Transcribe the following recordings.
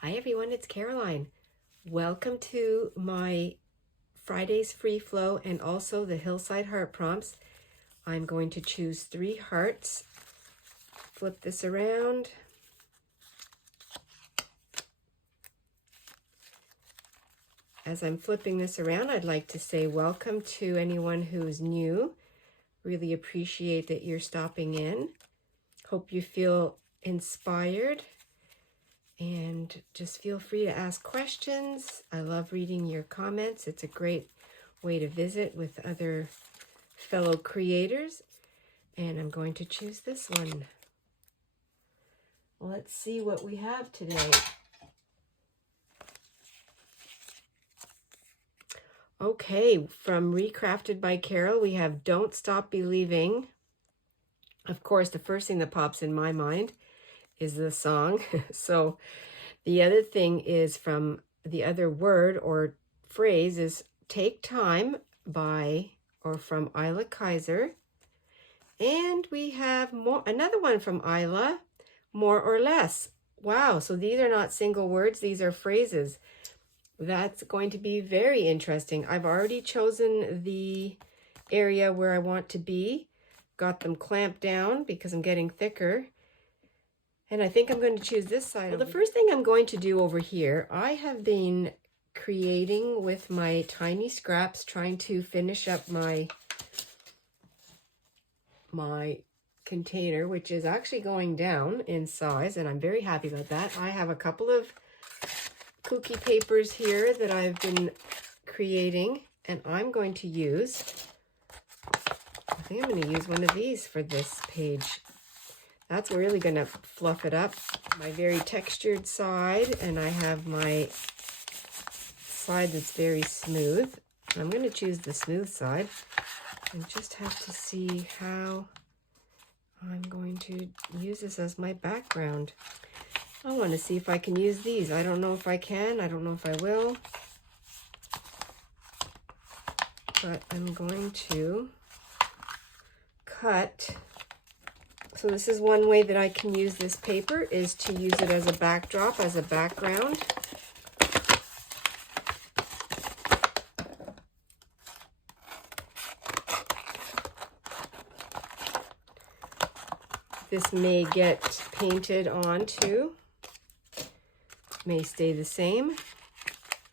Hi everyone, it's Caroline. Welcome to my Friday's Free Flow and also the Hillside Heart Prompts. I'm going to choose 3 hearts. Flip this around. As I'm flipping this around, I'd like to say welcome to anyone who's new. Really appreciate that you're stopping in. Hope you feel inspired. And just feel free to ask questions. I love reading your comments. It's a great way to visit with other fellow creators. And I'm going to choose this one. Let's see what we have today. Okay, from Recrafted by Carol, we have Don't Stop Believing. Of course, the first thing that pops in my mind is the song. So the other thing is from the other word or phrase is Take Time by or from Isla Kaiser. And we have another one from Isla, More or Less. Wow, so these are not single words, these are phrases. That's going to be very interesting. I've already chosen the area where I want to be. Got them clamped down because I'm getting thicker. And I think I'm going to choose this side. Well, the first thing I'm going to do over here, I have been creating with my tiny scraps, trying to finish up my container, which is actually going down in size, and I'm very happy about that. I have a couple of cookie papers here that I've been creating, and I'm going to use, I think I'm going to use one of these for this page. That's really going to fluff it up. My very textured side, and I have my side that's very smooth. I'm going to choose the smooth side and just have to see how I'm going to use this as my background. I want to see if I can use these. I don't know if I can. I don't know if I will. But I'm going to cut. So this is one way that I can use this paper, is to use it as a backdrop, as a background. This may get painted on too. May stay the same.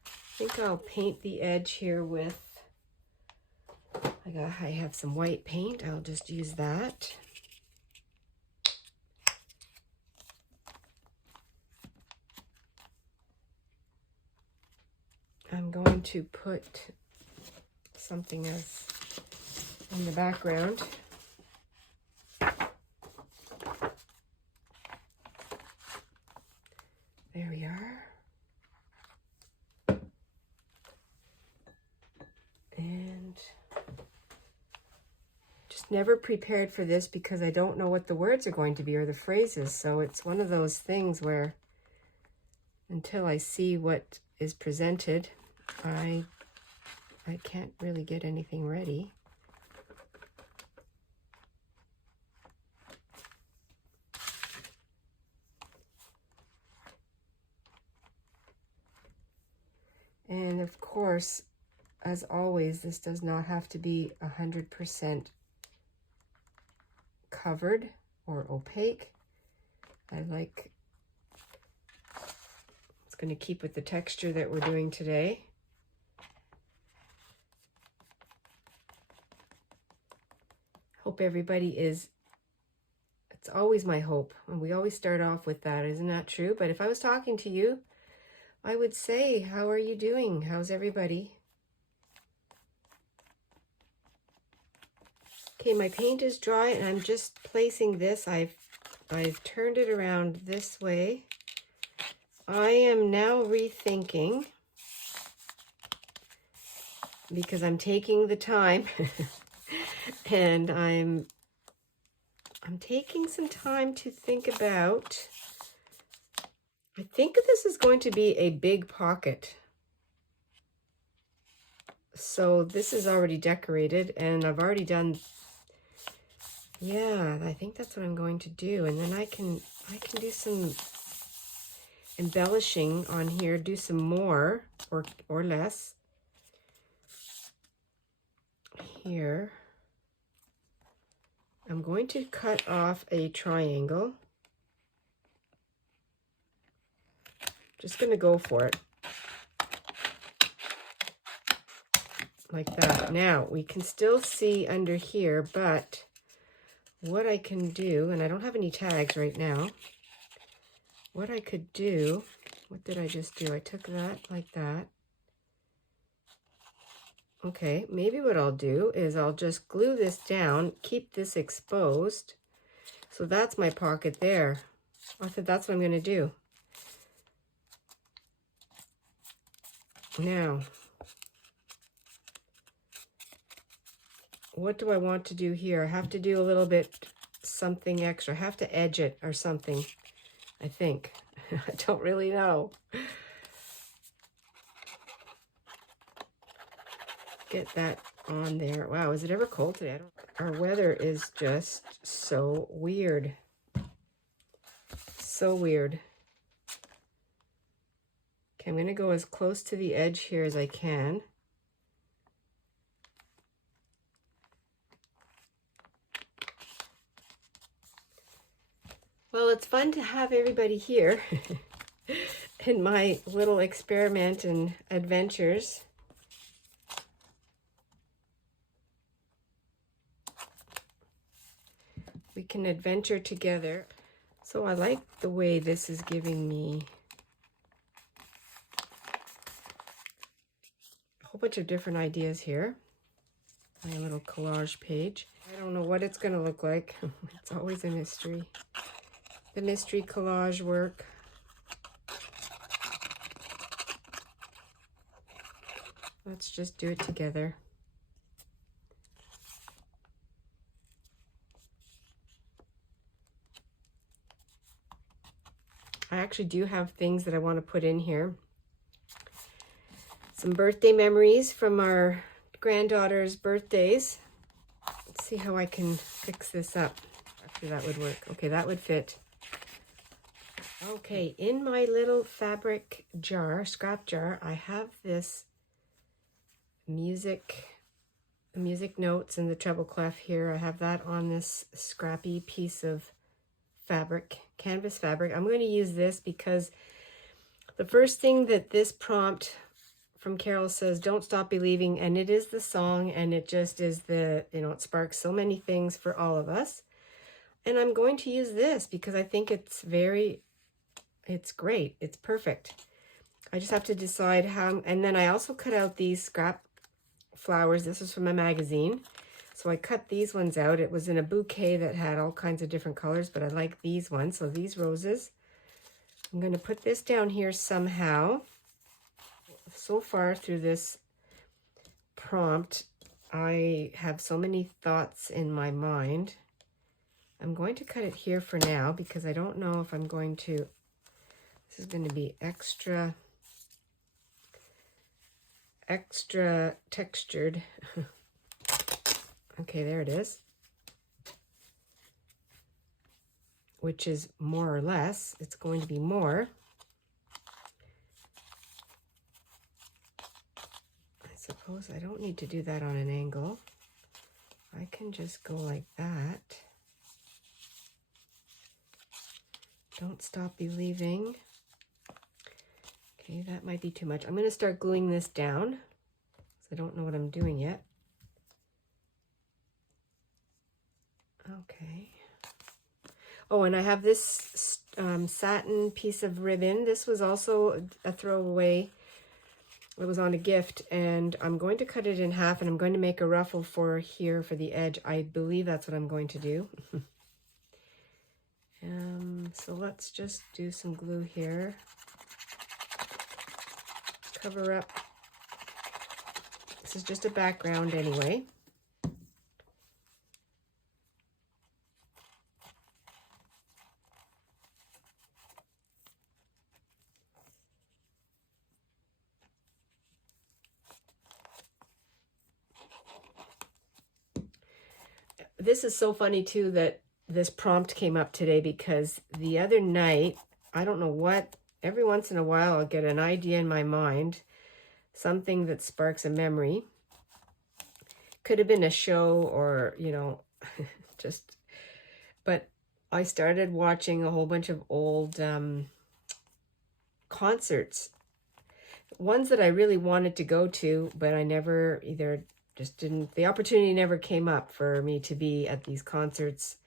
I think I'll paint the edge here with, I have some white paint. I'll just use that. I'm going to put something else in the background. There we are. And just never prepared for this because I don't know what the words are going to be or the phrases. So it's one of those things where until I see what is presented, I can't really get anything ready. And of course, as always, this does not have to be 100% covered or opaque. It's going to keep with the texture that we're doing today. Hope everybody is, it's always my hope, and we always start off with that, isn't that true? But if I was talking to you, I would say, how are you doing? How's everybody? Okay, my paint is dry and I'm just placing this. I've turned it around this way. I am now rethinking, because I'm taking the time and I'm taking some time to think about, I think this is going to be a big pocket. So this is already decorated and I've already done, yeah, I think that's what I'm going to do. And then I can do some embellishing on here, do some more or less here. I'm going to cut off a triangle. Just going to go for it. Like that. Now, we can still see under here, but what I can do, and I don't have any tags right now, what I could do, what did I just do? I took that like that. Okay, maybe what I'll do is I'll just glue this down, keep this exposed. So that's my pocket there. I thought that's what I'm going to do. Now, what do I want to do here? I have to do a little bit something extra. I have to edge it or something, I think. I don't really know. Get that on there. Wow, is it ever cold today? Our weather is just so weird. So weird. Okay, I'm going to go as close to the edge here as I can. Well, it's fun to have everybody here in my little experiment and adventures. We can adventure together. So I like the way this is giving me a whole bunch of different ideas here. My little collage page. I don't know what it's going to look like. It's always a mystery. The mystery collage work. Let's just do it together. I actually do have things that I want to put in here. Some birthday memories from our granddaughter's birthdays. Let's see how I can fix this up. Actually, that would work. Okay, that would fit. Okay, in my little fabric jar, scrap jar, I have this music notes and the treble clef here. I have that on this scrappy piece of fabric, canvas fabric. I'm going to use this because the first thing that this prompt from Carol says, don't stop believing, and it is the song, and it just is the, you know, it sparks so many things for all of us. And I'm going to use this because I think it's great. It's perfect. I just have to decide how, and then I also cut out these scrap flowers. This is from a magazine. So I cut these ones out. It was in a bouquet that had all kinds of different colors, but I like these ones. So these roses. I'm going to put this down here somehow. So far through this prompt, I have so many thoughts in my mind. I'm going to cut it here for now because I don't know if I'm going to, this is going to be extra textured. Okay, there it is. Which is more or less, it's going to be more. I suppose I don't need to do that on an angle. I can just go like that. Don't stop believing. Okay, that might be too much. I'm going to start gluing this down because I don't know what I'm doing yet. Okay. Oh, and I have this satin piece of ribbon. This was also a throwaway. It was on a gift, and I'm going to cut it in half, and I'm going to make a ruffle for here for the edge. I believe that's what I'm going to do. So let's just do some glue here. Cover up. This is just a background anyway. This is so funny too that this prompt came up today because the other night, I don't know what every once in a while I'll get an idea in my mind, something that sparks a memory. Could have been a show or, you know, just, but I started watching a whole bunch of old concerts, ones that I really wanted to go to, but I never either just didn't, the opportunity never came up for me to be at these concerts,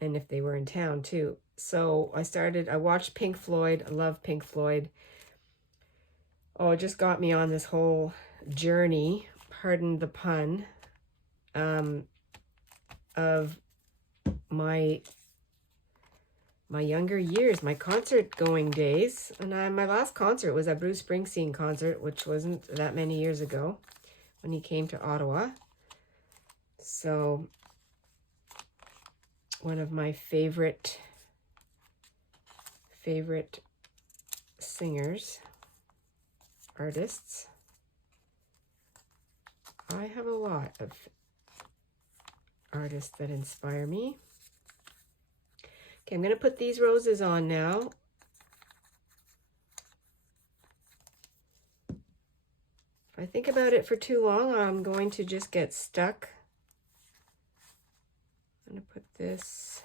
and if they were in town too. So I watched Pink Floyd. I love Pink Floyd. Oh, it just got me on this whole journey, pardon the pun, of my younger years, my concert going days. And my last concert was a Bruce Springsteen concert, which wasn't that many years ago when he came to Ottawa. So one of my favorite singers, artists. I have a lot of artists that inspire me. Okay, I'm going to put these roses on now. If I think about it for too long, I'm going to just get stuck. I'm going to put this.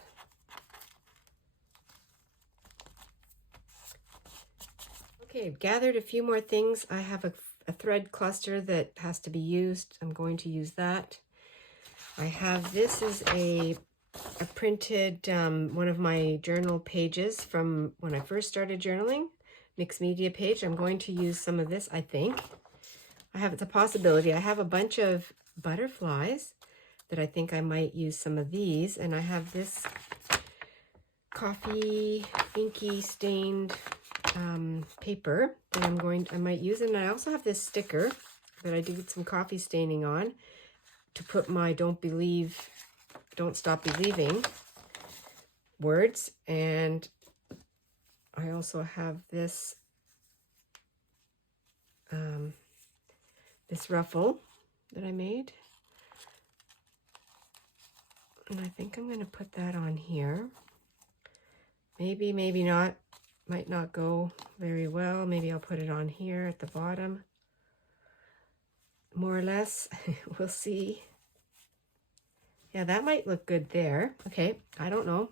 Okay, I've gathered a few more things. I have a thread cluster that has to be used. I'm going to use that. I have, this is a printed one of my journal pages from when I first started journaling, mixed media page. I'm going to use some of this, I think. It's a possibility. I have a bunch of butterflies that I think I might use some of these, and I have this coffee inky stained paper that I might use, and I also have this sticker that I did some coffee staining on to put my don't stop believing words. And I also have this this ruffle that I made, and I think I'm going to put that on here. Maybe not, might not go very well. Maybe I'll put it on here at the bottom, more or less. We'll see. Yeah, that might look good there. Okay, I don't know.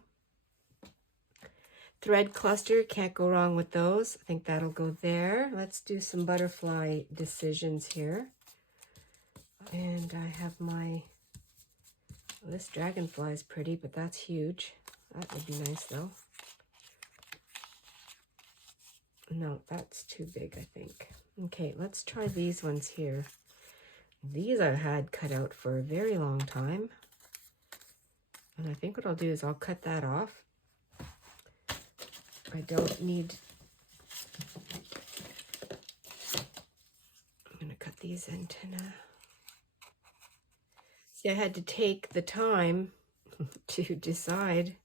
Thread cluster, can't go wrong with those. I think that'll go there. Let's do some butterfly decisions here. And I have this dragonfly is pretty, but that's huge. That would be nice though. No, that's too big, I think. Okay, let's try these ones here. These I've had cut out for a very long time. And I think what I'll do is I'll cut that off. I don't need... I'm going to cut these antennae. See, I had to take the time to decide.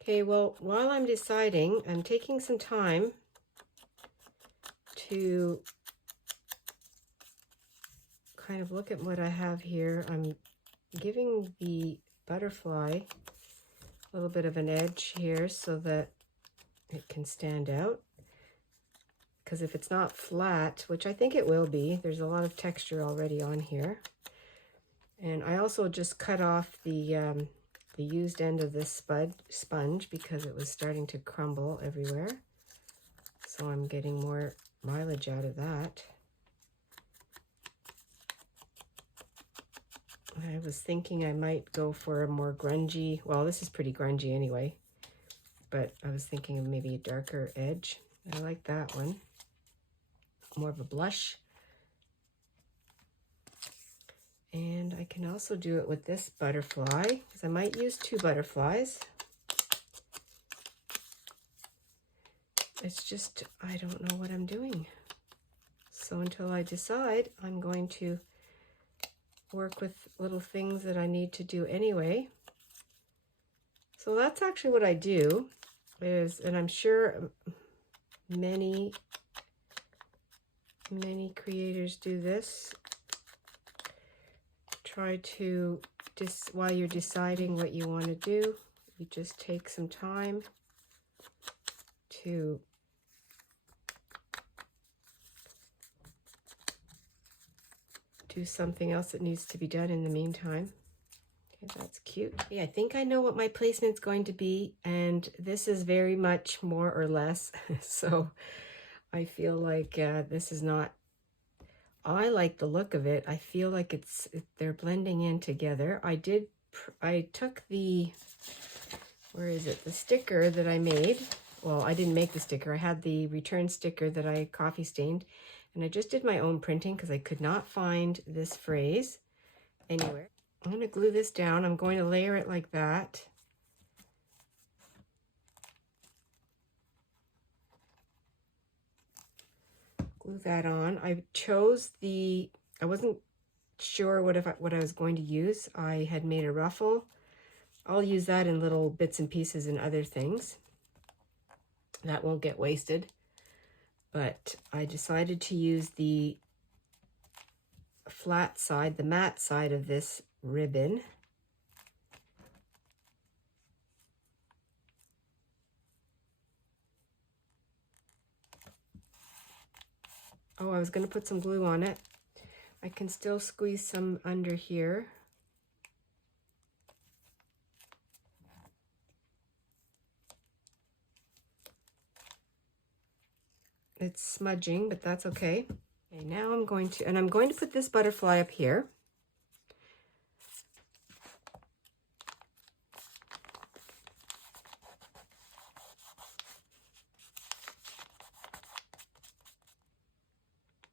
Okay, well, while I'm deciding, I'm taking some time to kind of look at what I have here. I'm giving the butterfly a little bit of an edge here so that it can stand out. Because if it's not flat, which I think it will be, there's a lot of texture already on here. And I also just cut off the used end of this sponge because it was starting to crumble everywhere. So I'm getting more mileage out of that. I was thinking I might go for a more grungy, well, this is pretty grungy anyway, but I was thinking of maybe a darker edge. I like that one. More of a blush. And I can also do it with this butterfly, because I might use two butterflies. It's just, I don't know what I'm doing. So until I decide, I'm going to work with little things that I need to do anyway. So that's actually what I do, and I'm sure many Many creators do this. Try to, while you're deciding what you want to do, you just take some time to do something else that needs to be done in the meantime. Okay, that's cute. Yeah, I think I know what my placement's going to be, and this is very much more or less. So I feel like this is not, I like the look of it. I feel like they're blending in together. I took the, where is it? The sticker that I made. Well, I didn't make the sticker. I had the return sticker that I coffee stained, and I just did my own printing because I could not find this phrase anywhere. I'm going to glue this down. I'm going to layer it like that. Glue that on. I chose I wasn't sure what I was going to use. I had made a ruffle. I'll use that in little bits and pieces and other things. That won't get wasted. But I decided to use the flat side, the matte side of this ribbon. Oh, I was going to put some glue on it. I can still squeeze some under here. It's smudging, but that's okay. Okay, now I'm going to put this butterfly up here.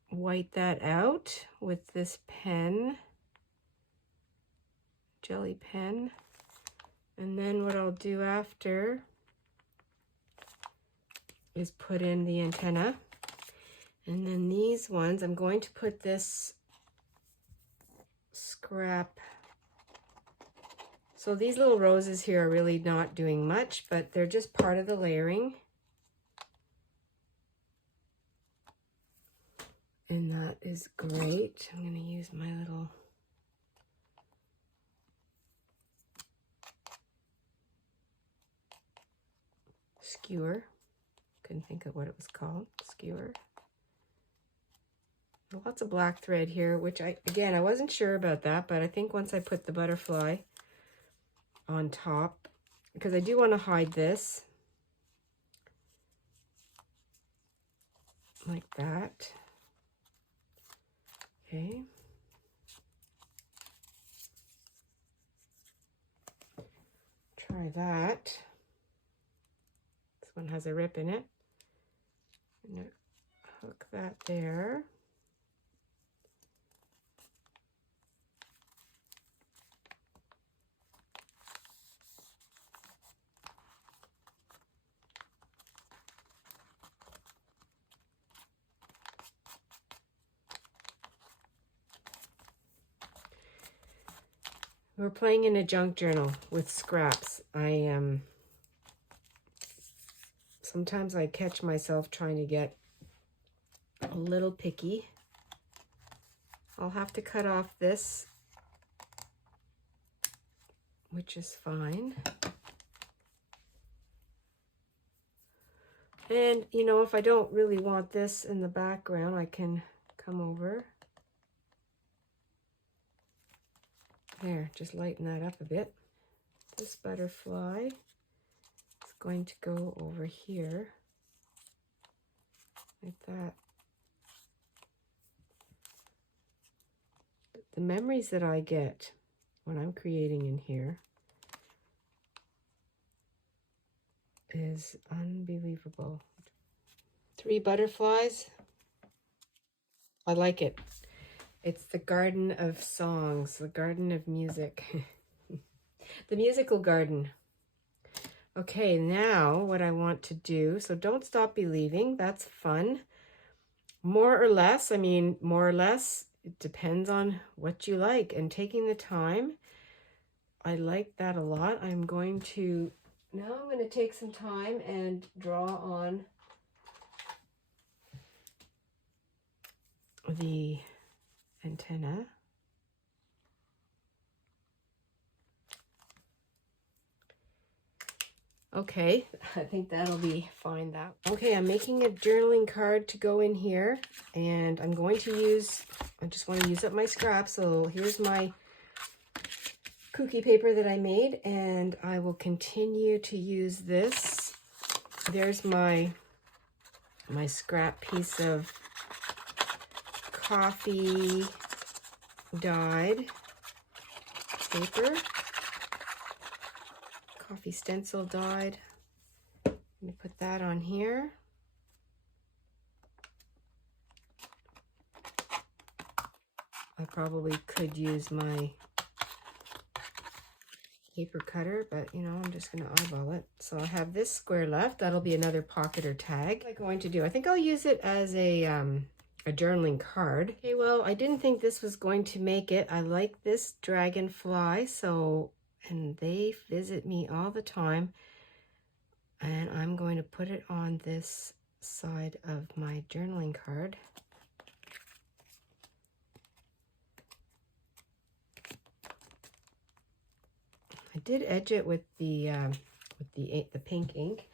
White that out with this pen, jelly pen. And then what I'll do after is put in the antenna. And then these ones, I'm going to put this scrap. So these little roses here are really not doing much, but they're just part of the layering. And that is great. I'm going to use my little skewer. Couldn't think of what it was called. Skewer. Lots of black thread here, which I wasn't sure about that, but I think once I put the butterfly on top, because I do want to hide this like that. Okay. Try that. This one has a rip in it. I'm going to hook that there. We're playing in a junk journal with scraps. Sometimes I catch myself trying to get a little picky. I'll have to cut off this, which is fine. And, you know, if I don't really want this in the background, I can come over. There, just lighten that up a bit. This butterfly is going to go over here, like that. The memories that I get when I'm creating in here is unbelievable. 3 butterflies. I like it. It's the garden of songs, the garden of music. The musical garden. Okay, now what I want to do, so Don't Stop Believing, that's fun. More or less, I mean, more or less, it depends on what you like. And taking the time, I like that a lot. Now I'm going to take some time and draw on the antenna. Okay, I think that'll be fine. Okay, I'm making a journaling card to go in here, and I'm going to use, I just want to use up my scraps. So here's my cookie paper that I made, and I will continue to use this. There's my scrap piece of coffee dyed paper. Coffee stencil dyed. Let me put that on here. I probably could use my paper cutter, but you know, I'm just going to eyeball it. So I have this square left. That'll be another pocket or tag. What am I going to do? I think I'll use it as a journaling card. Okay, well, I didn't think this was going to make it. I like this dragonfly, so, and they visit me all the time. And I'm going to put it on this side of my journaling card. I did edge it with the pink ink,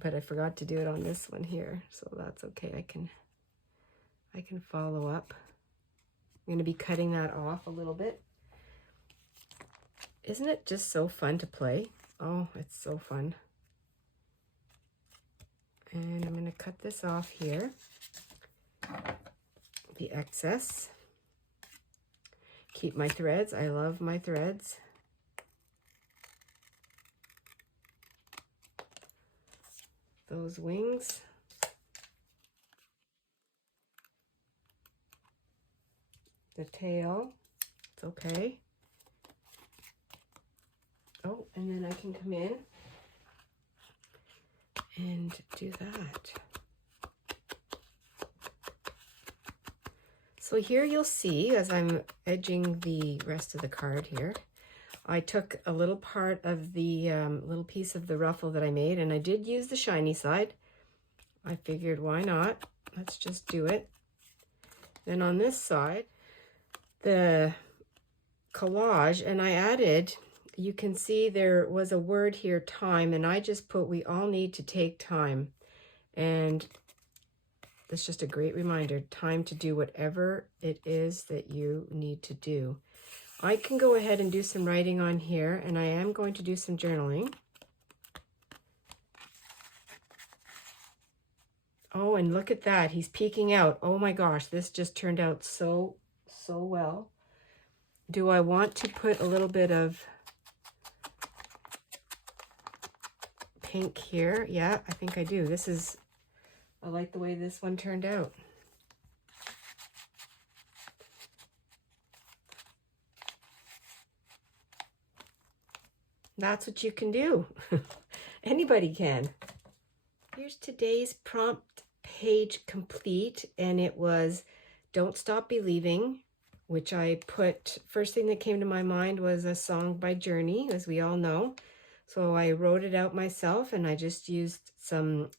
but I forgot to do it on this one here, so that's okay. I can follow up. I'm going to be cutting that off a little bit. Isn't it just so fun to play? Oh, it's so fun. And I'm going to cut this off here, the excess. Keep my threads. I love my threads. Those wings. The tail. It's okay. Oh, and then I can come in and do that. So here you'll see, as I'm edging the rest of the card here, I took a little part of the little piece of the ruffle that I made, and I did use the shiny side. I figured, why not? Let's just do it. Then on this side, the collage, and I added, you can see there was a word here, time, and I just put, we all need to take time. And that's just a great reminder, time to do whatever it is that you need to do. I can go ahead and do some writing on here, and I am going to do some journaling. Oh, and look at that. He's peeking out. Oh my gosh, this just turned out so well. Do I want to put a little bit of pink here? Yeah, I think I do. I like the way this one turned out. That's what you can do. Anybody can. Here's today's prompt page complete, and it was Don't Stop Believing, which I put, first thing that came to my mind was a song by Journey, as we all know. So I wrote it out myself, and I just used some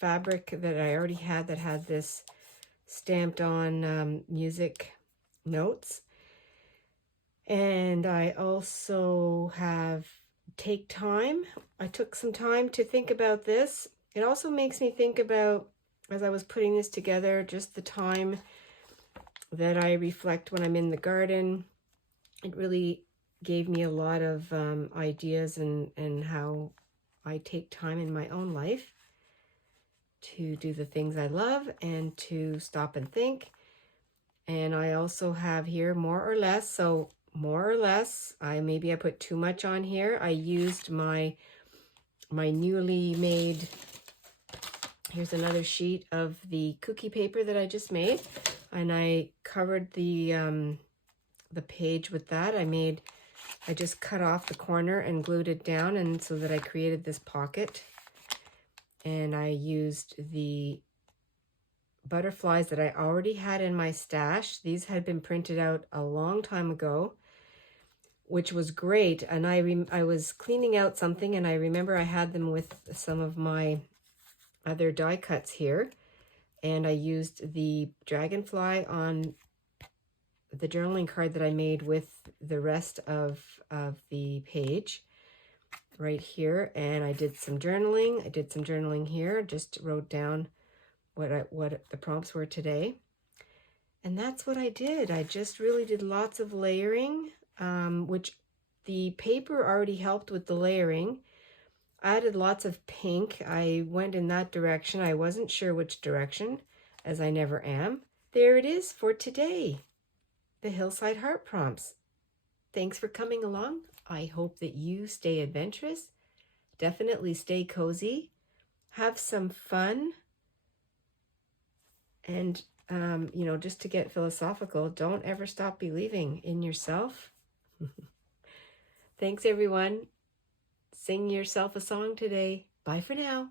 fabric that I already had that had this stamped on music notes. And I also have Take Time. I took some time to think about this. It also makes me think about, as I was putting this together, just the time that I reflect when I'm in the garden. It really gave me a lot of ideas and how I take time in my own life to do the things I love and to stop and think. And I also have here more or less. So more or less, maybe I put too much on here. I used my newly made, here's another sheet of the cookie paper that I just made, and I covered the page with that. I just cut off the corner and glued it down, and so that I created this pocket. And I used the butterflies that I already had in my stash. These had been printed out a long time ago, which was great. And I was cleaning out something, and I remember I had them with some of my other die cuts here. and I used the dragonfly on the journaling card that I made with the rest of the page right here. And I did some journaling. I did some journaling here, just wrote down what the prompts were today. And that's what I did. I just really did lots of layering, which the paper already helped with the layering. I added lots of pink. I went in that direction. I wasn't sure which direction, as I never am. There it is for today, the Hillside Heart Prompts. Thanks for coming along. I hope that you stay adventurous. Definitely stay cozy. Have some fun. And, you know, just to get philosophical, don't ever stop believing in yourself. Thanks, everyone. Sing yourself a song today. Bye for now.